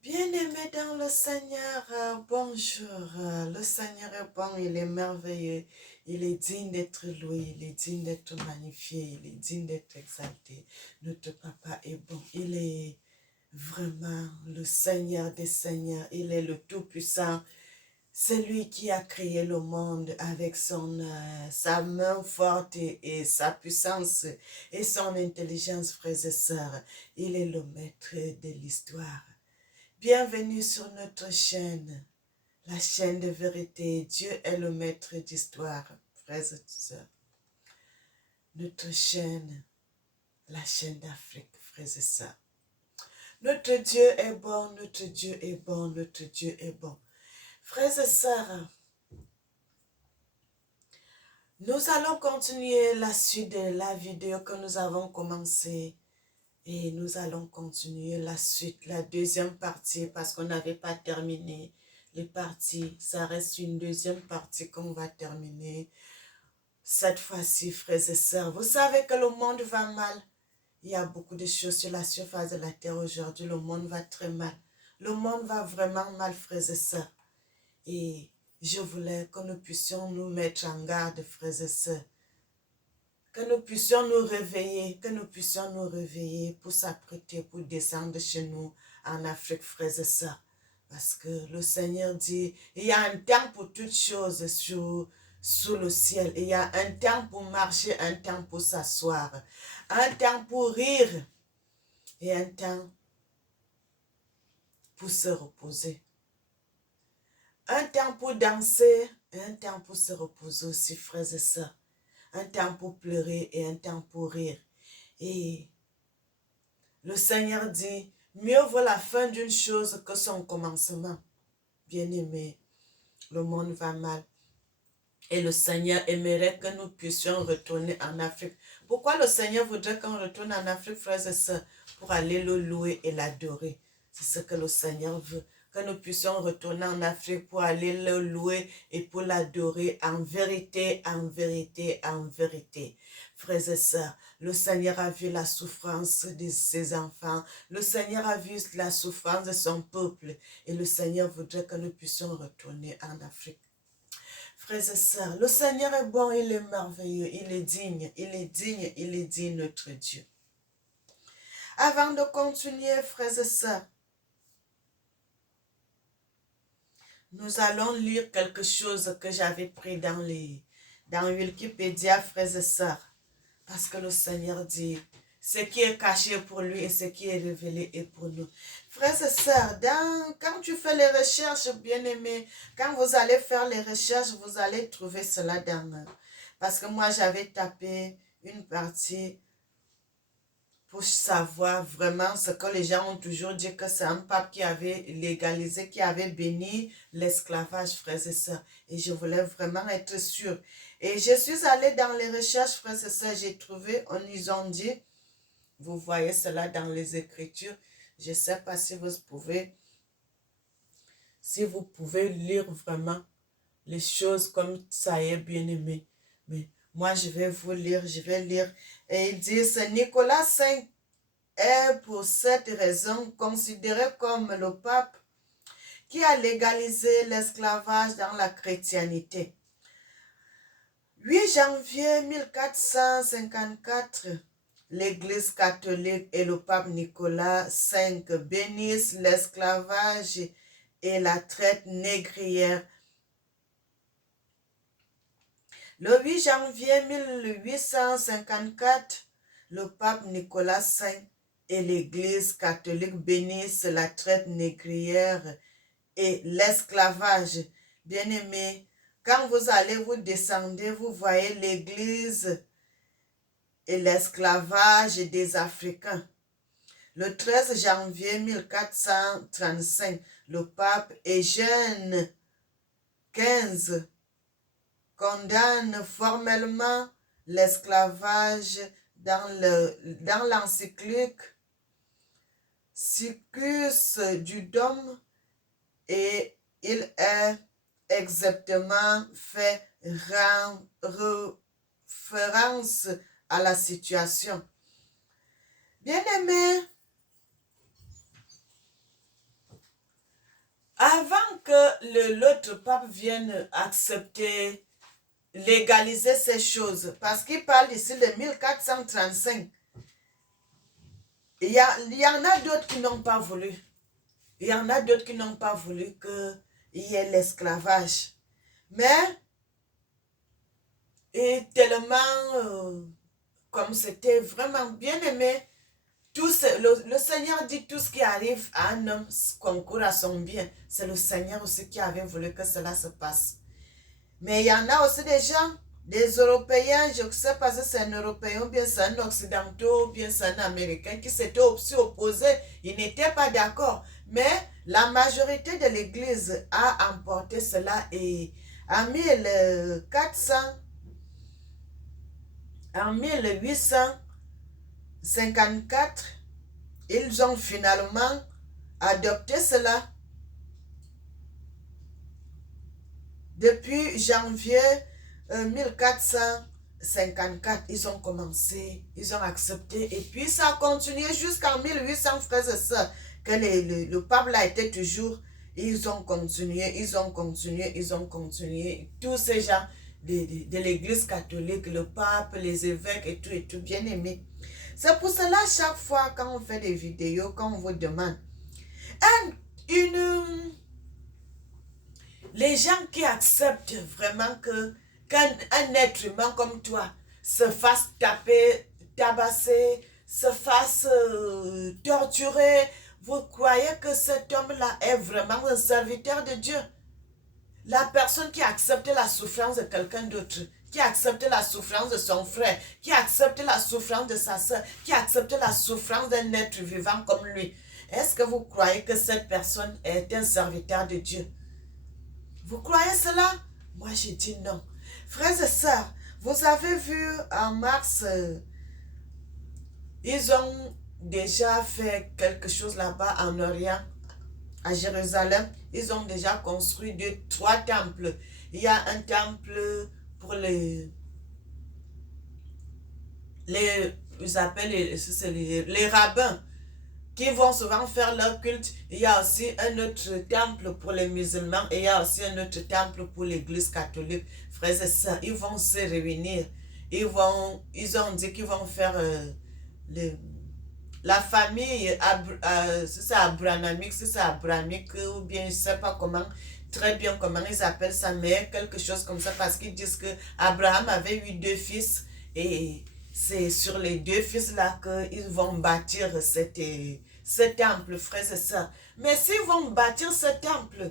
Bien-aimé dans le Seigneur, bonjour. Le Seigneur est bon, il est merveilleux, il est digne d'être loué, il est digne d'être magnifié, il est digne d'être exalté. Notre Papa est bon, il est vraiment le Seigneur des Seigneurs, il est le Tout-Puissant. C'est lui qui a créé le monde avec sa main forte et sa puissance et son intelligence, frères et sœurs. Il est le maître de l'histoire. Bienvenue sur notre chaîne, la chaîne de vérité. Dieu est le maître d'histoire, frères et sœurs. Notre chaîne, la chaîne d'Afrique, frères et sœurs. Notre Dieu est bon, notre Dieu est bon, notre Dieu est bon. Frères et sœurs, nous allons continuer la suite de la vidéo que nous avons commencée. Et nous allons continuer la suite, la deuxième partie, parce qu'on n'avait pas terminé les parties. Ça reste une deuxième partie qu'on va terminer cette fois-ci, frères et sœurs. Vous savez que le monde va mal. Il y a beaucoup de choses sur la surface de la terre aujourd'hui. Le monde va très mal. Le monde va vraiment mal, frères et sœurs. Et je voulais que nous puissions nous mettre en garde, frères et sœurs. Que nous puissions nous réveiller pour s'apprêter, pour descendre chez nous en Afrique, frères et sœurs. Parce que le Seigneur dit, il y a un temps pour toutes choses sous le ciel. Il y a un temps pour marcher, un temps pour s'asseoir, un temps pour rire et un temps pour se reposer. Un temps pour danser et un temps pour se reposer aussi, frères et sœurs. Un temps pour pleurer et un temps pour rire. Et le Seigneur dit, mieux vaut la fin d'une chose que son commencement. Bien-aimé, le monde va mal. Et le Seigneur aimerait que nous puissions retourner en Afrique. Pourquoi le Seigneur voudrait qu'on retourne en Afrique, frères et sœurs? Pour aller le louer et l'adorer. C'est ce que le Seigneur veut. Que nous puissions retourner en Afrique pour aller le louer et pour l'adorer en vérité, en vérité, en vérité. Frères et sœurs, le Seigneur a vu la souffrance de ses enfants. Le Seigneur a vu la souffrance de son peuple. Et le Seigneur voudrait que nous puissions retourner en Afrique. Frères et sœurs, le Seigneur est bon, il est merveilleux, il est digne, il est digne, il est digne, notre Dieu. Avant de continuer, frères et sœurs, nous allons lire quelque chose que j'avais pris dans Wikipédia, frères et sœurs. Parce que le Seigneur dit, ce qui est caché pour lui et ce qui est révélé est pour nous. Frères et sœurs, quand tu fais les recherches, bien-aimés, quand vous allez faire les recherches, vous allez trouver cela dans... Parce que moi, j'avais tapé une partie pour savoir vraiment ce que les gens ont toujours dit, que c'est un pape qui avait légalisé, qui avait béni l'esclavage, frères et sœurs. Et je voulais vraiment être sûre. Et je suis allée dans les recherches, frères et sœurs, j'ai trouvé, ils ont dit, vous voyez cela dans les Écritures, je ne sais pas si vous pouvez lire vraiment les choses comme ça est bien aimé. Mais moi, je vais vous lire, je vais lire. Et ils disent, Nicolas V est pour cette raison considéré comme le pape qui a légalisé l'esclavage dans la chrétienté. 8 janvier 1454, l'Église catholique et le pape Nicolas V bénissent l'esclavage et la traite négrière. Le 8 janvier 1854, le pape Nicolas V et l'Église catholique bénissent la traite négrière et l'esclavage. Bien-aimés, quand vous allez vous descendre, vous voyez l'Église et l'esclavage des Africains. Le 13 janvier 1435, le pape Eugène XV condamne formellement l'esclavage dans l'encyclique Siccus du Dôme, et il est exactement fait référence à la situation. Bien-aimés, que l'autre pape vienne accepter, légaliser ces choses, parce qu'il parle ici de 1435, il y en a d'autres qui n'ont pas voulu. Il y en a d'autres qui n'ont pas voulu qu'il y ait l'esclavage. Mais, et tellement, comme c'était vraiment bien aimé, le Seigneur dit tout ce qui arrive à un homme concourt à son bien. C'est le Seigneur aussi qui avait voulu que cela se passe. Mais il y en a aussi des gens, des Européens, je ne sais pas si c'est un Européen ou bien c'est un Occidental ou bien c'est un Américain qui s'était aussi opposé. Ils n'étaient pas d'accord. Mais la majorité de l'Église a emporté cela et en 1854, ils ont finalement adopté cela. Depuis janvier 1454, ils ont commencé, ils ont accepté. Et puis ça a continué jusqu'en 1800, frères et sœurs, que le pape là était toujours, ils ont continué, ils ont continué, ils ont continué. Tous ces gens de l'église catholique, le pape, les évêques et tout, bien aimé. C'est pour cela, chaque fois quand on fait des vidéos, quand on vous demande, les gens qui acceptent vraiment qu'un être humain comme toi se fasse taper, tabasser, se fasse torturer, vous croyez que cet homme-là est vraiment un serviteur de Dieu? La personne qui accepte la souffrance de quelqu'un d'autre, qui accepte la souffrance de son frère, qui accepte la souffrance de sa soeur, qui accepte la souffrance d'un être vivant comme lui, est-ce que vous croyez que cette personne est un serviteur de Dieu? Vous croyez cela? Moi, je dis non. Frères et sœurs, vous avez vu en mars, ils ont déjà fait quelque chose là-bas en Orient, à Jérusalem. Ils ont déjà construit 3 temples. Il y a un temple pour ils appellent les rabbins qui vont souvent faire leur culte. Il y a aussi un autre temple pour les musulmans et il y a aussi un autre temple pour l'église catholique. Frères et sœurs, ils vont se réunir. Ils ont dit qu'ils vont faire la famille, si c'est abrahamique, si c'est abrahamique ou bien je ne sais pas comment, très bien comment ils appellent ça, mais quelque chose comme ça parce qu'ils disent que Abraham avait eu 2 fils et c'est sur les 2 fils-là qu'ils vont bâtir ce temple, frères et sœurs. Mais s'ils vont bâtir ce temple,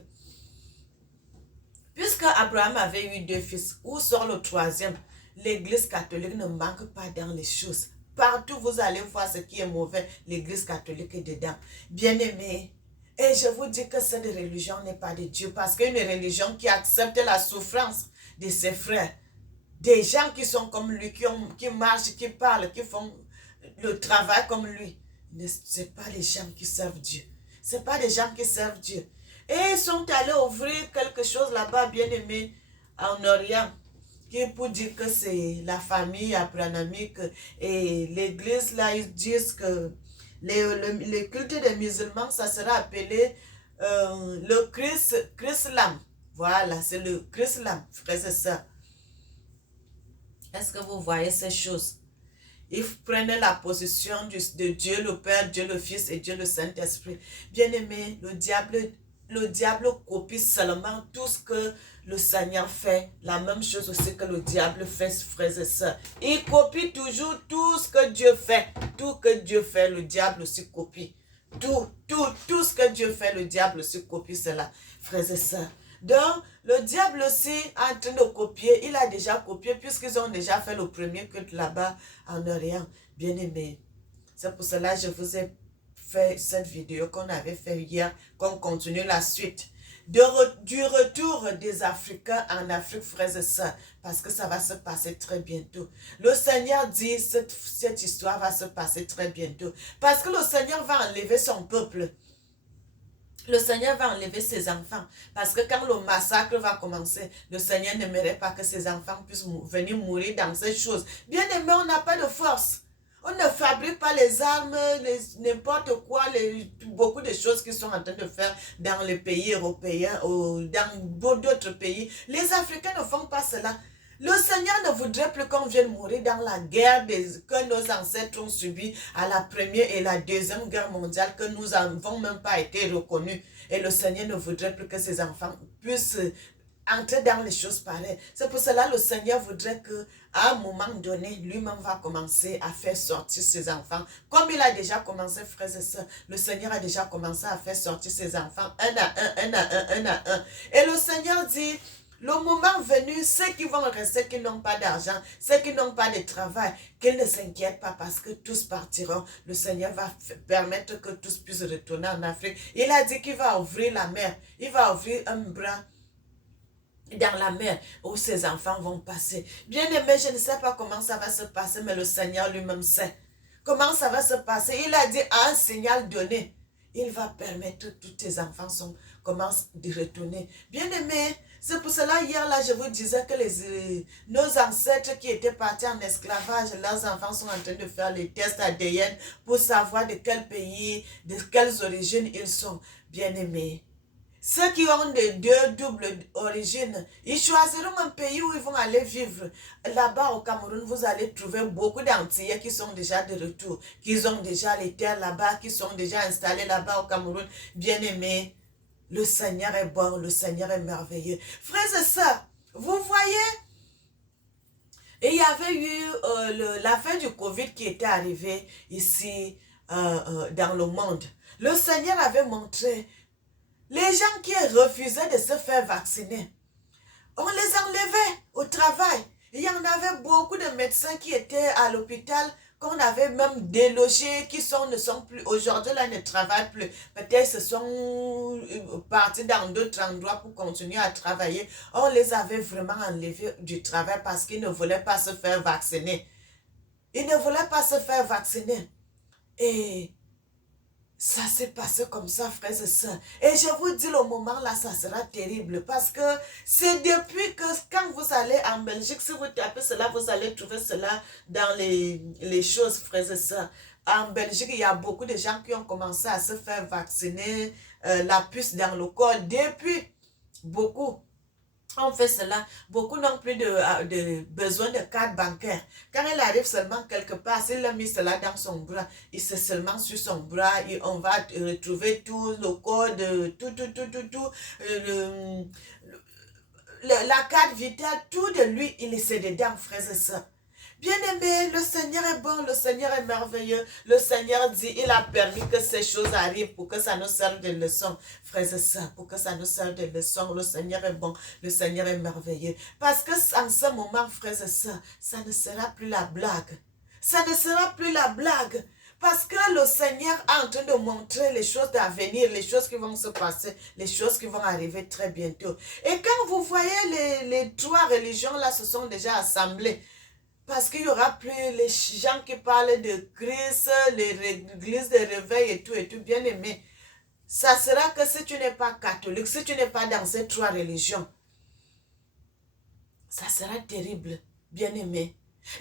puisque Abraham avait eu 2 fils, où sort le 3e? L'église catholique ne manque pas dans les choses. Partout vous allez voir ce qui est mauvais, l'église catholique est dedans. Bien-aimés, et je vous dis que cette religion n'est pas de Dieu, parce qu'une religion qui accepte la souffrance de ses frères, des gens qui sont comme lui, qui marchent, qui parlent, qui font le travail comme lui, ce n'est pas les gens qui servent Dieu. Ce n'est pas des gens qui servent Dieu. Et ils sont allés ouvrir quelque chose là-bas, bien-aimé, en Orient, qui pour dire que c'est la famille abrahamique et l'église là, ils disent que le culte des musulmans, ça sera appelé le Chrislam. Voilà, c'est le Chrislam, frères et sœurs. Est-ce que vous voyez ces choses? Ils prennent la position de Dieu le Père, Dieu le Fils et Dieu le Saint-Esprit. Bien-aimé, le diable copie seulement tout ce que le Seigneur fait. La même chose aussi que le diable fait, frères et sœurs. Il copie toujours tout ce que Dieu fait. Tout que Dieu fait, le diable aussi copie. Tout ce que Dieu fait, le diable aussi copie cela, frères et sœurs. Donc, le diable aussi est en train de copier. Il a déjà copié puisqu'ils ont déjà fait le premier culte là-bas en Orient. Bien-aimé, c'est pour cela que je vous ai fait cette vidéo qu'on avait fait hier, qu'on continue la suite. Du retour des Africains en Afrique, frères et sœurs, parce que ça va se passer très bientôt. Le Seigneur dit cette histoire va se passer très bientôt, parce que le Seigneur va enlever son peuple. Le Seigneur va enlever ses enfants. Parce que quand le massacre va commencer, le Seigneur n'aimerait pas que ses enfants puissent venir mourir dans ces choses. Bien aimé, on n'a pas de force. On ne fabrique pas les armes, n'importe quoi, beaucoup de choses qu'ils sont en train de faire dans les pays européens ou dans d'autres pays. Les Africains ne font pas cela. Le Seigneur ne voudrait plus qu'on vienne mourir dans la guerre que nos ancêtres ont subie à la Première et la Deuxième Guerre mondiale, que nous n'avons même pas été reconnus. Et le Seigneur ne voudrait plus que ses enfants puissent entrer dans les choses pareilles. C'est pour cela que le Seigneur voudrait qu'à un moment donné, lui-même va commencer à faire sortir ses enfants. Comme il a déjà commencé, frères et sœurs, le Seigneur a déjà commencé à faire sortir ses enfants un à un, un à un, un à un. Et le Seigneur dit, le moment venu, ceux qui vont rester, qui n'ont pas d'argent, ceux qui n'ont pas de travail, qu'ils ne s'inquiètent pas parce que tous partiront. Le Seigneur va permettre que tous puissent retourner en Afrique. Il a dit qu'il va ouvrir la mer. Il va ouvrir un bras dans la mer où ses enfants vont passer. Bien aimé, je ne sais pas comment ça va se passer, mais le Seigneur lui-même sait. Comment ça va se passer? Il a dit à un signal donné, il va permettre que tous tes enfants commencent à retourner. Bien aimé, c'est pour cela hier là, je vous disais que nos ancêtres qui étaient partis en esclavage, leurs enfants sont en train de faire les tests ADN pour savoir de quel pays, de quelles origines ils sont. Bien aimés. Ceux qui ont de deux doubles origines, ils choisiront un pays où ils vont aller vivre. Là-bas au Cameroun, vous allez trouver beaucoup d'Antillais qui sont déjà de retour, qui ont déjà les terres là-bas, qui sont déjà installés là-bas au Cameroun. Bien aimés, le Seigneur est bon, le Seigneur est merveilleux. Frères et sœurs, vous voyez, et il y avait eu la fin du Covid qui était arrivée ici dans le monde. Le Seigneur avait montré les gens qui refusaient de se faire vacciner, on les enlevait au travail. Il y en avait beaucoup de médecins qui étaient à l'hôpital, qu'on avait même délogés, qui ne sont plus, aujourd'hui là, ne travaillent plus. Peut-être se sont partis dans d'autres endroits pour continuer à travailler. On les avait vraiment enlevés du travail parce qu'ils ne voulaient pas se faire vacciner. Ils ne voulaient pas se faire vacciner. Et ça s'est passé comme ça, frères et sœurs. Et je vous dis, le moment là, ça sera terrible. Parce que c'est depuis que quand vous allez en Belgique, si vous tapez cela, vous allez trouver cela dans les choses, frères et sœurs. En Belgique, il y a beaucoup de gens qui ont commencé à se faire vacciner la puce dans le corps. Depuis, beaucoup on fait cela. Beaucoup n'ont plus de besoin de carte bancaire. Quand elle arrive seulement quelque part, s'il a mis cela dans son bras, il se seulement sur son bras, et on va retrouver tout le code, tout, la carte vitale, tout de lui, il est dedans, frères et sœurs. Bien-aimé, le Seigneur est bon, le Seigneur est merveilleux. Le Seigneur dit, il a permis que ces choses arrivent pour que ça nous serve de leçon. Frères et sœurs, pour que ça nous serve de leçon, le Seigneur est bon, le Seigneur est merveilleux. Parce que en ce moment, frères et sœurs, ça ne sera plus la blague. Ça ne sera plus la blague. Parce que le Seigneur est en train de montrer les choses d'avenir, les choses qui vont se passer, les choses qui vont arriver très bientôt. Et quand vous voyez les trois religions là se sont déjà assemblées, parce qu'il n'y aura plus les gens qui parlent de Christ, l'église de réveil et tout, bien aimé. Ça sera que si tu n'es pas catholique, si tu n'es pas dans ces trois religions, ça sera terrible, bien aimé.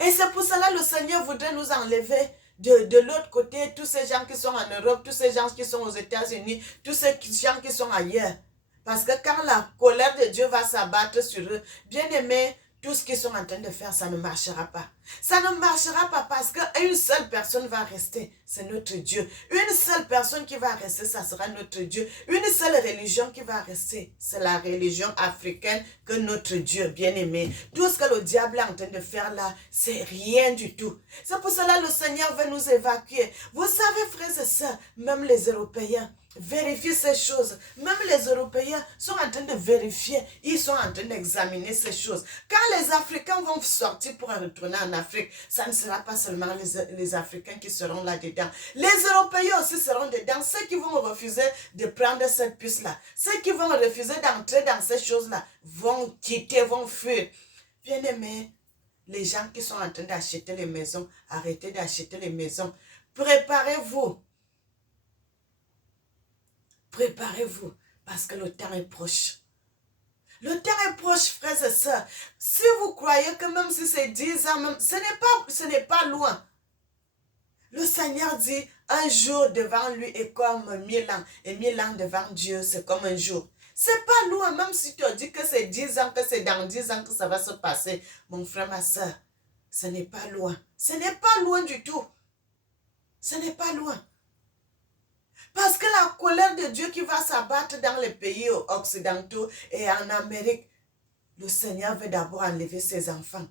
Et c'est pour cela que le Seigneur voudrait nous enlever de l'autre côté, tous ces gens qui sont en Europe, tous ces gens qui sont aux États-Unis, tous ces gens qui sont ailleurs. Parce que quand la colère de Dieu va s'abattre sur eux, bien aimé, tout ce qu'ils sont en train de faire, ça ne marchera pas. Ça ne marchera pas parce qu'une seule personne va rester, c'est notre Dieu. Une seule personne qui va rester, ça sera notre Dieu. Une seule religion qui va rester, c'est la religion africaine que notre Dieu bien-aimé. Tout ce que le diable est en train de faire là, c'est rien du tout. C'est pour cela que le Seigneur veut nous évacuer. Vous savez, frères et sœurs, même les Européens, vérifiez ces choses. Même les Européens sont en train de vérifier. Ils sont en train d'examiner ces choses. Quand les Africains vont sortir pour retourner en Afrique, ça ne sera pas seulement les Africains qui seront là-dedans. Les Européens aussi seront dedans. Ceux qui vont refuser de prendre cette puce-là, ceux qui vont refuser d'entrer dans ces choses-là, vont quitter, vont fuir. Bien-aimés, les gens qui sont en train d'acheter les maisons, arrêtez d'acheter les maisons. Préparez-vous. Préparez-vous, parce que le temps est proche. Le temps est proche, frères et sœurs. Si vous croyez que même si c'est 10 ans, même, ce n'est pas loin. Le Seigneur dit, un jour devant lui est comme 1000 ans. Et 1000 ans devant Dieu, c'est comme un jour. C'est pas loin, même si tu dis que c'est 10 ans, que c'est dans 10 ans que ça va se passer. Mon frère, ma soeur, ce n'est pas loin. Ce n'est pas loin du tout. Ce n'est pas loin. Parce que la colère de Dieu qui va s'abattre dans les pays occidentaux et en Amérique, le Seigneur veut d'abord enlever ses enfants.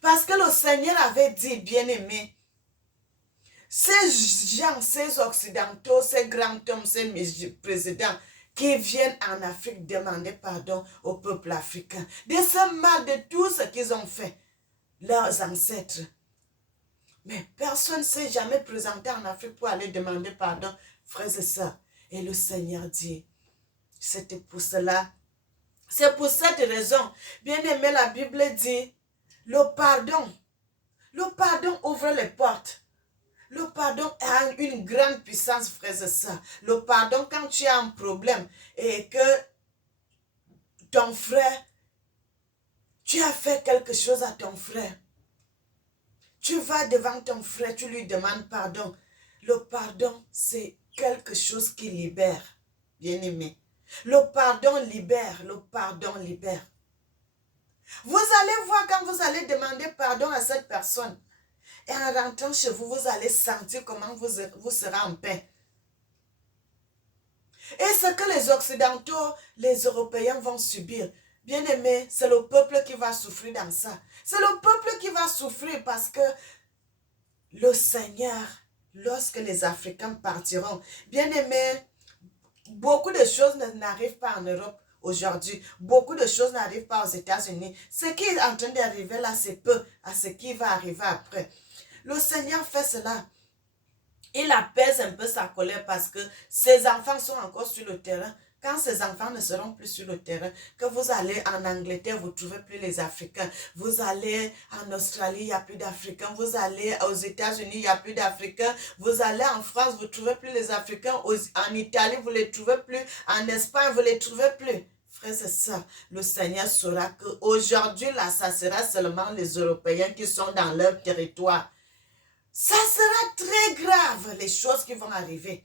Parce que le Seigneur avait dit, bien-aimé, ces gens, ces occidentaux, ces grands hommes, ces présidents qui viennent en Afrique demander pardon au peuple africain de ce mal, de tout ce qu'ils ont fait, leurs ancêtres. Mais personne ne s'est jamais présenté en Afrique pour aller demander pardon, frères et sœurs. Et le Seigneur dit, c'était pour cela. C'est pour cette raison, bien aimé, la Bible dit, le pardon ouvre les portes. Le pardon a une grande puissance, frères et sœurs. Le pardon, quand tu as un problème et que ton frère, tu as fait quelque chose à ton frère, tu vas devant ton frère, tu lui demandes pardon. Le pardon, c'est quelque chose qui libère, bien-aimé. Le pardon libère, le pardon libère. Vous allez voir quand vous allez demander pardon à cette personne. Et en rentrant chez vous, vous allez sentir comment vous serez en paix. Et ce que les Occidentaux, les Européens vont subir, bien aimé, c'est le peuple qui va souffrir dans ça. C'est le peuple qui va souffrir parce que le Seigneur, lorsque les Africains partiront, bien aimé, beaucoup de choses n'arrivent pas en Europe aujourd'hui. Beaucoup de choses n'arrivent pas aux États-Unis. Ce qui est en train d'arriver là, c'est peu à ce qui va arriver après. Le Seigneur fait cela. Il apaise un peu sa colère parce que ses enfants sont encore sur le terrain. Quand ces enfants ne seront plus sur le terrain, que vous allez en Angleterre, vous ne trouvez plus les Africains. Vous allez en Australie, il n'y a plus d'Africains. Vous allez aux États-Unis, il n'y a plus d'Africains. Vous allez en France, vous ne trouvez plus les Africains. En Italie, vous ne les trouvez plus. En Espagne, vous ne les trouvez plus. Frères et sœurs, le Seigneur saura qu'aujourd'hui, là, ça sera seulement les Européens qui sont dans leur territoire. Ça sera très grave, les choses qui vont arriver.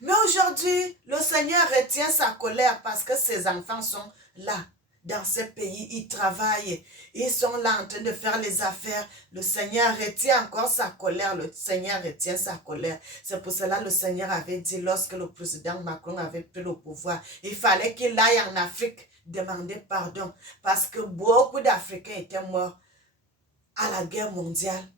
Mais aujourd'hui, le Seigneur retient sa colère parce que ses enfants sont là, dans ce pays. Ils travaillent, ils sont là en train de faire les affaires. Le Seigneur retient encore sa colère. Le Seigneur retient sa colère. C'est pour cela que le Seigneur avait dit, lorsque le président Macron avait pris le pouvoir, il fallait qu'il aille en Afrique demander pardon parce que beaucoup d'Africains étaient morts à la guerre mondiale.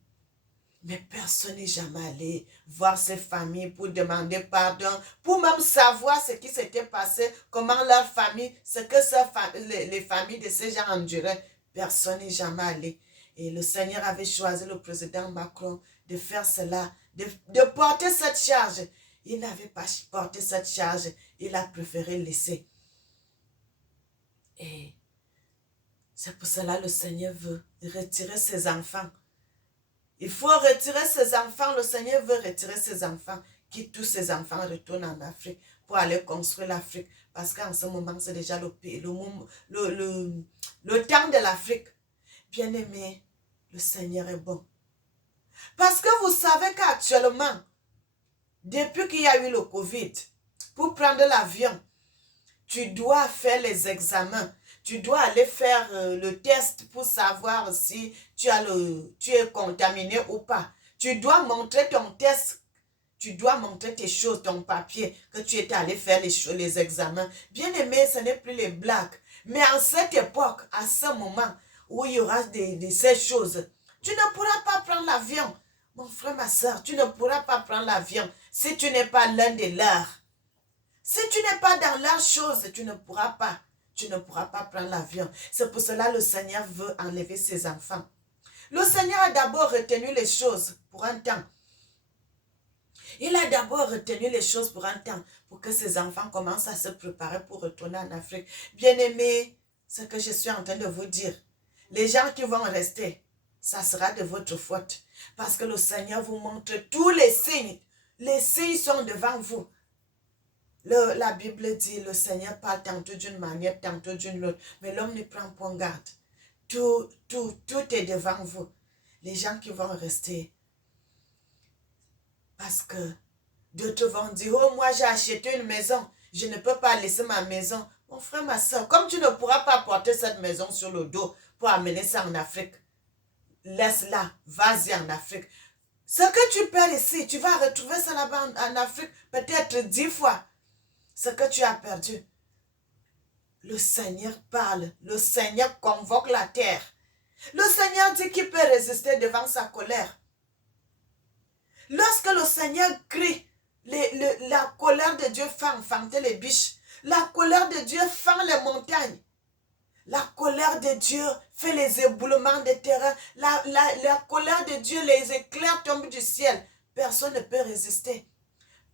Mais personne n'est jamais allé voir ces familles pour demander pardon, pour même savoir ce qui s'était passé, comment leur famille, ce que les familles de ces gens enduraient. Personne n'est jamais allé. Et le Seigneur avait choisi le président Macron de faire cela, de porter cette charge. Il n'avait pas porté cette charge, il a préféré laisser. Et c'est pour cela que le Seigneur veut retirer ses enfants. Il faut retirer ses enfants. Le Seigneur veut retirer ses enfants. Que tous ses enfants retournent en Afrique pour aller construire l'Afrique. Parce qu'en ce moment, c'est déjà le temps de l'Afrique. Bien-aimé, le Seigneur est bon. Parce que vous savez qu'actuellement, depuis qu'il y a eu le Covid, pour prendre l'avion, tu dois faire les examens. Tu dois aller faire le test pour savoir si tu es contaminé ou pas. Tu dois montrer ton test. Tu dois montrer tes choses, ton papier, que tu es allé faire les examens. Bien aimé, ce n'est plus les blagues. Mais en cette époque, à ce moment où il y aura ces choses, tu ne pourras pas prendre l'avion. Mon frère, ma soeur, tu ne pourras pas prendre l'avion si tu n'es pas l'un des leurs. Si tu n'es pas dans leurs choses, tu ne pourras pas. Tu ne pourras pas prendre l'avion. C'est pour cela que le Seigneur veut enlever ses enfants. Le Seigneur a d'abord retenu les choses pour un temps. Il a d'abord retenu les choses pour un temps, pour que ses enfants commencent à se préparer pour retourner en Afrique. Bien-aimés, ce que je suis en train de vous dire, les gens qui vont rester, ça sera de votre faute. Parce que le Seigneur vous montre tous les signes. Les signes sont devant vous. La Bible dit, le Seigneur parle tantôt d'une manière, tantôt d'une autre. Mais l'homme ne prend point garde. Tout est devant vous. Les gens qui vont rester, Parce que d'autres vont dire, oh, moi j'ai acheté une maison, je ne peux pas laisser ma maison. Mon frère, ma soeur, comme tu ne pourras pas porter cette maison sur le dos pour amener ça en Afrique, laisse-la, vas-y en Afrique. Ce que tu perds ici, tu vas retrouver ça là-bas en Afrique peut-être 10 fois. Ce que tu as perdu. Le Seigneur parle, le Seigneur convoque la terre. Le Seigneur dit qu'il peut résister devant sa colère. Lorsque le Seigneur crie, la colère de Dieu fait enfanter les biches. La colère de Dieu fend les montagnes. La colère de Dieu fait les éboulements des terrains. La colère de Dieu, les éclairs tombent du ciel. Personne ne peut résister.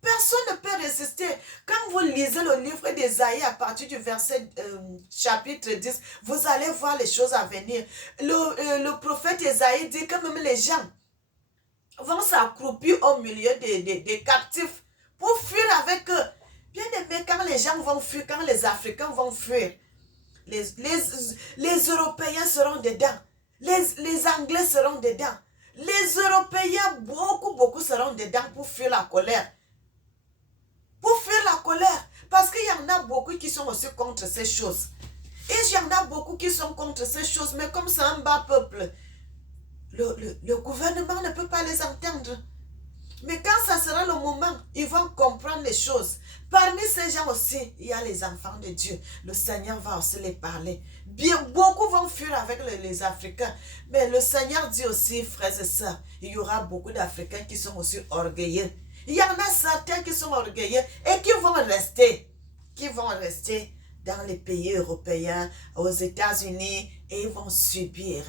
Personne ne peut résister. Quand vous lisez le livre d'Ésaïe à partir du verset chapitre 10, vous allez voir les choses à venir. Le prophète Ésaïe dit que même les gens vont s'accroupir au milieu des captifs pour fuir avec eux. Bien aimé, quand les gens vont fuir, quand les Africains vont fuir, les Européens seront dedans. Les Anglais seront dedans. Les Européens, beaucoup seront dedans pour fuir la colère. Pour fuir la colère. Parce qu'il y en a beaucoup qui sont aussi contre ces choses. Et il y en a beaucoup qui sont contre ces choses. Mais comme c'est un bas peuple, le gouvernement ne peut pas les entendre. Mais quand ça sera le moment, ils vont comprendre les choses. Parmi ces gens aussi, il y a les enfants de Dieu. Le Seigneur va aussi les parler. Beaucoup vont fuir avec les Africains. Mais le Seigneur dit aussi, frères et sœurs, il y aura beaucoup d'Africains qui sont aussi orgueilleux. Il y en a certains qui sont orgueilleux et qui vont rester. Qui vont rester dans les pays européens, aux États-Unis, et ils vont subir.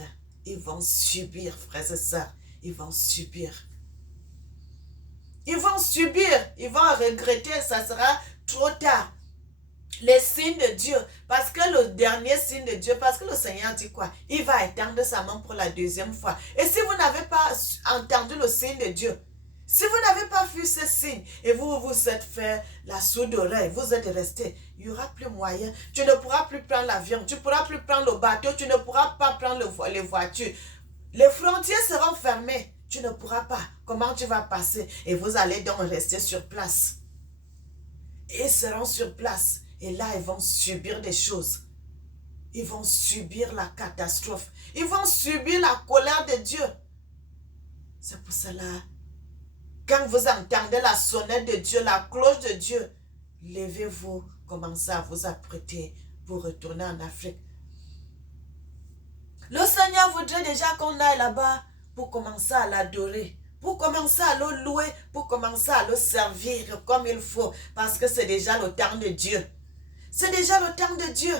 Ils vont subir, frères et sœurs. Ils vont subir. Ils vont subir, ils vont regretter, ça sera trop tard. Les signes de Dieu, parce que le dernier signe de Dieu, parce que le Seigneur dit quoi? Il va étendre sa main pour la deuxième fois. Et si vous n'avez pas entendu le signe de Dieu, si vous n'avez pas vu ce signe et vous vous êtes fait la sourde oreille, vous êtes resté, il n'y aura plus moyen. Tu ne pourras plus prendre l'avion, tu ne pourras plus prendre le bateau, tu ne pourras pas prendre les voitures. Les frontières seront fermées. Tu ne pourras pas. Comment tu vas passer? Et vous allez donc rester sur place. Ils seront sur place. Et là, ils vont subir des choses. Ils vont subir la catastrophe. Ils vont subir la colère de Dieu. C'est pour cela, quand vous entendez la sonnette de Dieu, la cloche de Dieu, levez-vous, commencez à vous apprêter pour retourner en Afrique. Le Seigneur voudrait déjà qu'on aille là-bas pour commencer à l'adorer, pour commencer à le louer, pour commencer à le servir comme il faut, parce que c'est déjà le temps de Dieu. C'est déjà le temps de Dieu.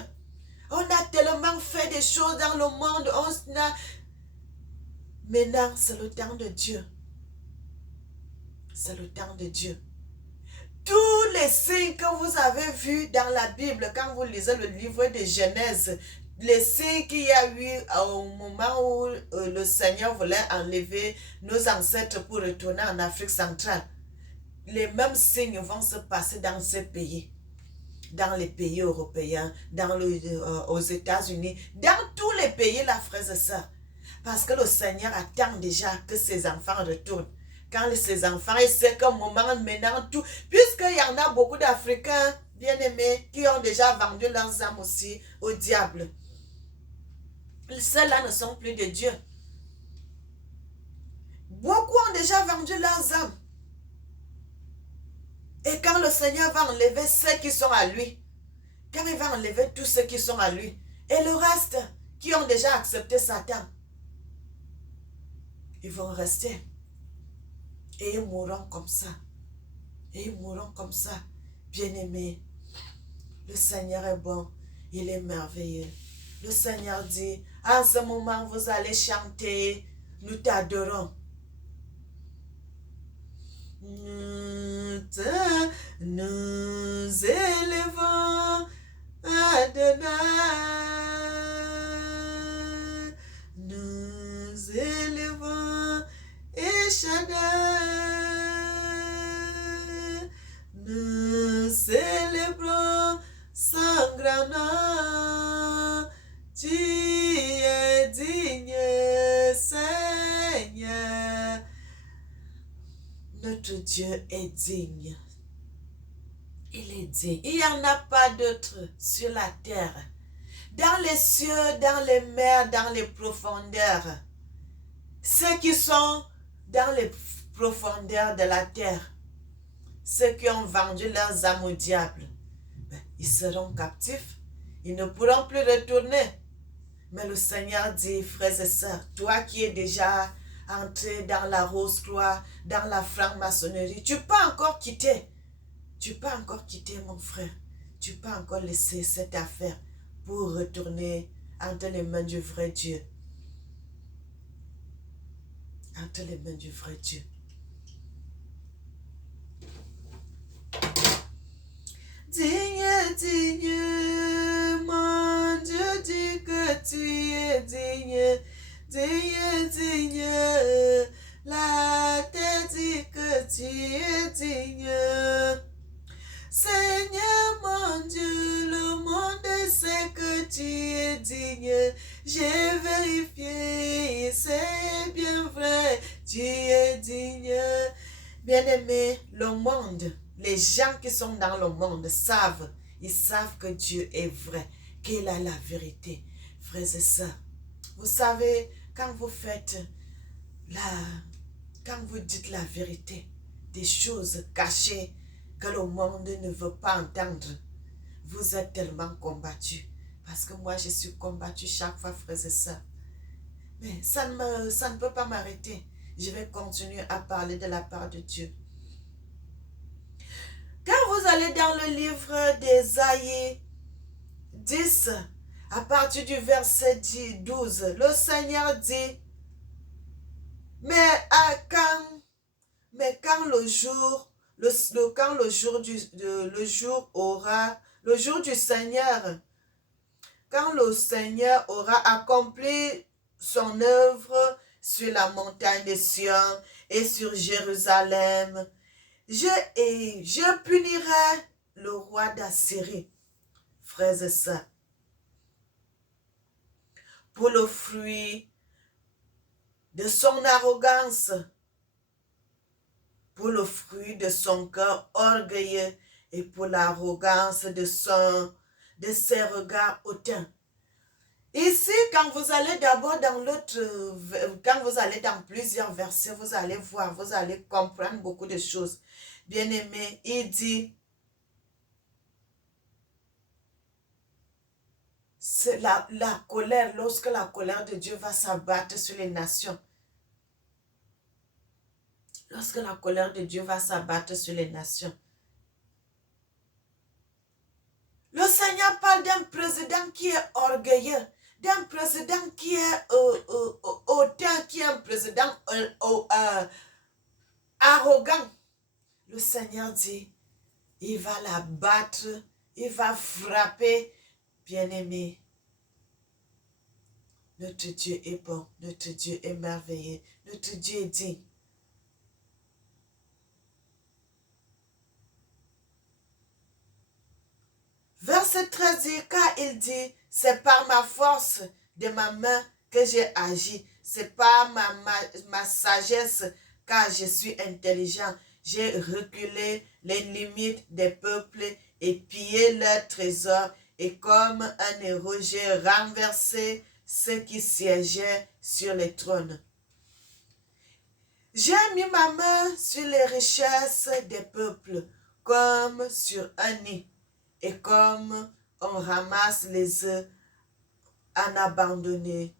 On a tellement fait des choses dans le monde, maintenant c'est le temps de Dieu. C'est le temps de Dieu. Tous les signes que vous avez vus dans la Bible, quand vous lisez le livre de Genèse, les signes qu'il y a eu au moment où le Seigneur voulait enlever nos ancêtres pour retourner en Afrique centrale, les mêmes signes vont se passer dans ces pays, dans les pays européens, aux États-Unis, dans tous les pays, là, frères et sœurs. Parce que le Seigneur attend déjà que ses enfants retournent. Quand ses enfants, il sait qu'au moment maintenant, tout, puisqu'il y en a beaucoup d'Africains bien-aimés qui ont déjà vendu leurs âmes aussi au diable. Ceux-là ne sont plus de Dieu. Beaucoup ont déjà vendu leurs âmes. Et quand le Seigneur va enlever ceux qui sont à lui, quand il va enlever tous ceux qui sont à lui, et le reste qui ont déjà accepté Satan, ils vont rester. Et ils mourront comme ça. Et ils mourront comme ça. Bien-aimés, le Seigneur est bon. Il est merveilleux. Le Seigneur dit, en ce moment, vous allez chanter, nous t'adorons. Nous élevons Adonai. Nous élevons Shaddai. Nous célébrons son grand nom. Tu es digne, Seigneur. Notre Dieu est digne. Il est digne. Il n'y en a pas d'autre sur la terre. Dans les cieux, dans les mers, dans les profondeurs. Ceux qui sont dans les profondeurs de la terre. Ceux qui ont vendu leurs âmes au diable. Ils seront captifs. Ils ne pourront plus retourner. Mais le Seigneur dit, frères et sœurs, toi qui es déjà entré dans la rose-croix, dans la franc-maçonnerie, tu peux encore quitter. Tu peux encore quitter, mon frère. Tu peux encore laisser cette affaire pour retourner entre les mains du vrai Dieu. Entre les mains du vrai Dieu. Digne, digne, mon Dieu dit que tu es digne. Digne, digne, la terre dit que tu es digne. Seigneur mon Dieu, le monde sait que tu es digne. J'ai vérifié, c'est bien vrai, tu es digne. Bien-aimé, le monde, les gens qui sont dans le monde savent, ils savent que Dieu est vrai, qu'il a la vérité. Frères et sœurs, vous savez, quand vous dites la vérité, des choses cachées que le monde ne veut pas entendre, vous êtes tellement combattus. Parce que moi, je suis combattu chaque fois, frères et sœurs. Mais ça ne peut pas m'arrêter. Je vais continuer à parler de la part de Dieu. Quand vous allez dans le livre d'Ésaïe 10, à partir du verset 12, le Seigneur dit, mais quand le jour du Seigneur, quand le Seigneur aura accompli son œuvre sur la montagne de Sion et sur Jérusalem, je punirai le roi d'Assyrie, frères et sœurs, pour le fruit de son arrogance, pour le fruit de son cœur orgueilleux et pour l'arrogance de ses regards hautains. Ici, quand vous allez d'abord quand vous allez dans plusieurs versets, vous allez voir, vous allez comprendre beaucoup de choses. Bien-aimé, il dit, c'est la colère, lorsque la colère de Dieu va s'abattre sur les nations. Lorsque la colère de Dieu va s'abattre sur les nations. Le Seigneur parle d'un président qui est orgueilleux, d'un président qui est hautain, qui est un président arrogant. Le Seigneur dit, il va la battre, il va frapper. Bien-aimé, notre Dieu est bon, notre Dieu est merveilleux, notre Dieu est digne. Verset 13 dit, car il dit, c'est par ma force de ma main que j'ai agi, c'est par ma sagesse, car je suis intelligent. J'ai reculé les limites des peuples et pillé leurs trésors, et comme un héros, j'ai renversé ceux qui siégeaient sur les trônes. J'ai mis ma main sur les richesses des peuples, comme sur un nid. Et comme on ramasse les œufs abandonnés,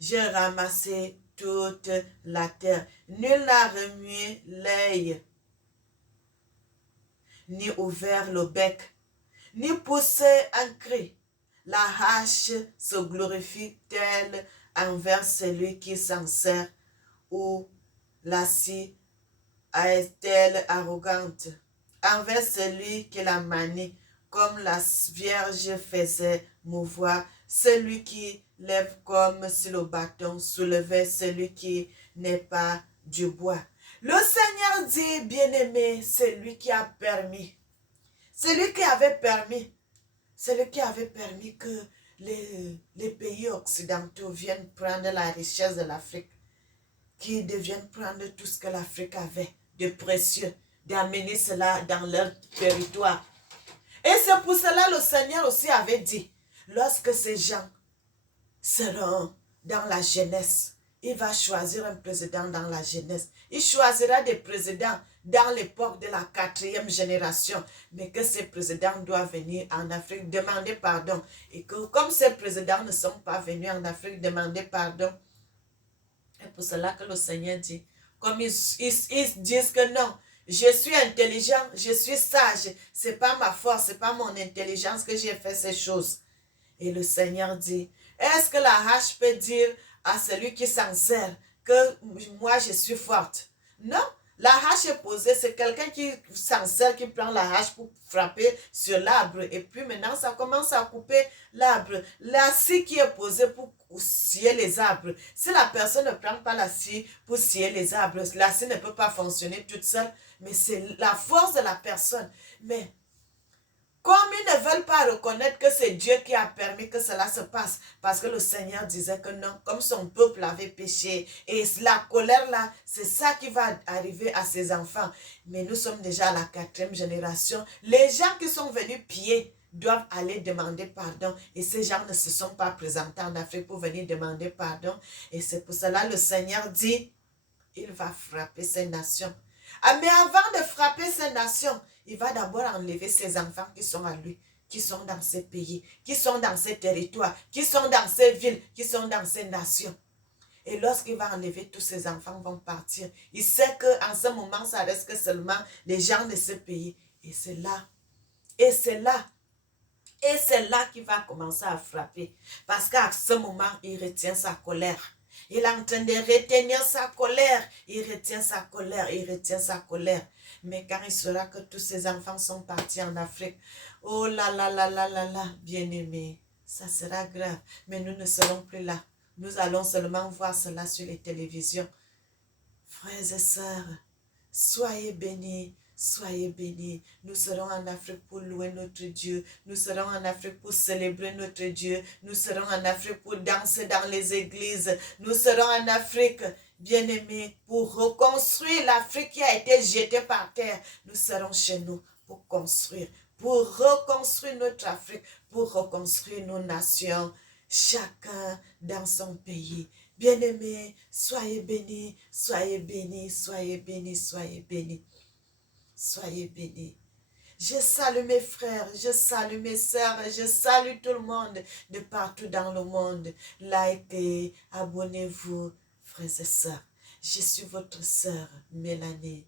j'ai ramassé toute la terre. Nul n'a remué l'œil, ni ouvert le bec, ni poussé un cri. La hache se glorifie-t-elle envers celui qui s'en sert, ou la scie est-elle arrogante envers celui qui la manie, comme la Vierge faisait mouvoir, celui qui lève comme si le bâton soulevait celui qui n'est pas du bois. Le Seigneur dit, bien-aimé, c'est lui qui a permis, c'est lui qui avait permis que les pays occidentaux viennent prendre la richesse de l'Afrique. qui deviennent prendre tout ce que l'Afrique avait de précieux, d'amener cela dans leur territoire. Et c'est pour cela le Seigneur aussi avait dit, lorsque ces gens seront dans la jeunesse, il va choisir un président dans la jeunesse. Il choisira des présidents dans l'époque de la 4e génération. Mais que ces présidents doivent venir en Afrique demander pardon. Et que comme ces présidents ne sont pas venus en Afrique demander pardon, c'est pour cela que le Seigneur dit, comme ils disent que non, je suis intelligent, je suis sage, c'est pas ma force, c'est pas mon intelligence que j'ai fait ces choses. Et le Seigneur dit, est-ce que la hache peut dire à celui qui s'en sert que moi je suis forte? Non, la hache est posée, c'est quelqu'un qui s'en sert, qui prend la hache pour frapper sur l'arbre. Et puis maintenant, ça commence à couper l'arbre. La scie qui est posée pour scier les arbres. Si la personne ne prend pas la scie pour scier les arbres, la scie ne peut pas fonctionner toute seule. Mais c'est la force de la personne. Mais comme ils ne veulent pas reconnaître que c'est Dieu qui a permis que cela se passe, parce que le Seigneur disait que non, comme son peuple avait péché, et la colère là, c'est ça qui va arriver à ses enfants. Mais nous sommes déjà à la 4e génération. Les gens qui sont venus piller doivent aller demander pardon, et ces gens ne se sont pas présentés en Afrique pour venir demander pardon, et c'est pour cela le Seigneur dit, il va frapper ces nations. Ah, mais avant de frapper ces nations, il va d'abord enlever ses enfants qui sont à lui, qui sont dans ces pays, qui sont dans ces territoires, qui sont dans ces villes, qui sont dans ces nations. Et lorsqu'il va enlever tous ces enfants vont partir. Il sait qu'en ce moment, ça reste que seulement les gens de ce pays. Et c'est là, et c'est là, et c'est là qu'il va commencer à frapper. Parce qu'à ce moment, il retient sa colère. Il est en train de retenir sa colère. Il retient sa colère, il retient sa colère. Mais quand il saura que tous ses enfants sont partis en Afrique, oh là là là là là là, bien-aimé, ça sera grave. Mais nous ne serons plus là. Nous allons seulement voir cela sur les télévisions. Frères et sœurs, soyez bénis. Soyez bénis. Nous serons en Afrique pour louer notre Dieu. Nous serons en Afrique pour célébrer notre Dieu. Nous serons en Afrique pour danser dans les églises. Nous serons en Afrique, bien-aimés, pour reconstruire l'Afrique qui a été jetée par terre. Nous serons chez nous pour construire, pour reconstruire notre Afrique, pour reconstruire nos nations, chacun dans son pays. Bien-aimés, soyez bénis, soyez bénis, soyez bénis, soyez bénis. Soyez bénis. Je salue mes frères, je salue mes sœurs, je salue tout le monde de partout dans le monde. Likez, abonnez-vous, frères et sœurs. Je suis votre sœur, Mélanie.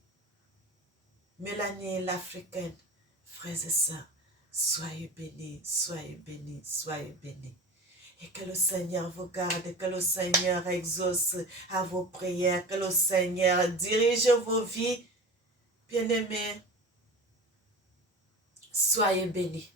Mélanie l'Africaine. Frères et sœurs, soyez bénis, soyez bénis, soyez bénis. Et que le Seigneur vous garde, que le Seigneur exauce à vos prières, que le Seigneur dirige vos vies. Bien-aimés, soyez bénis.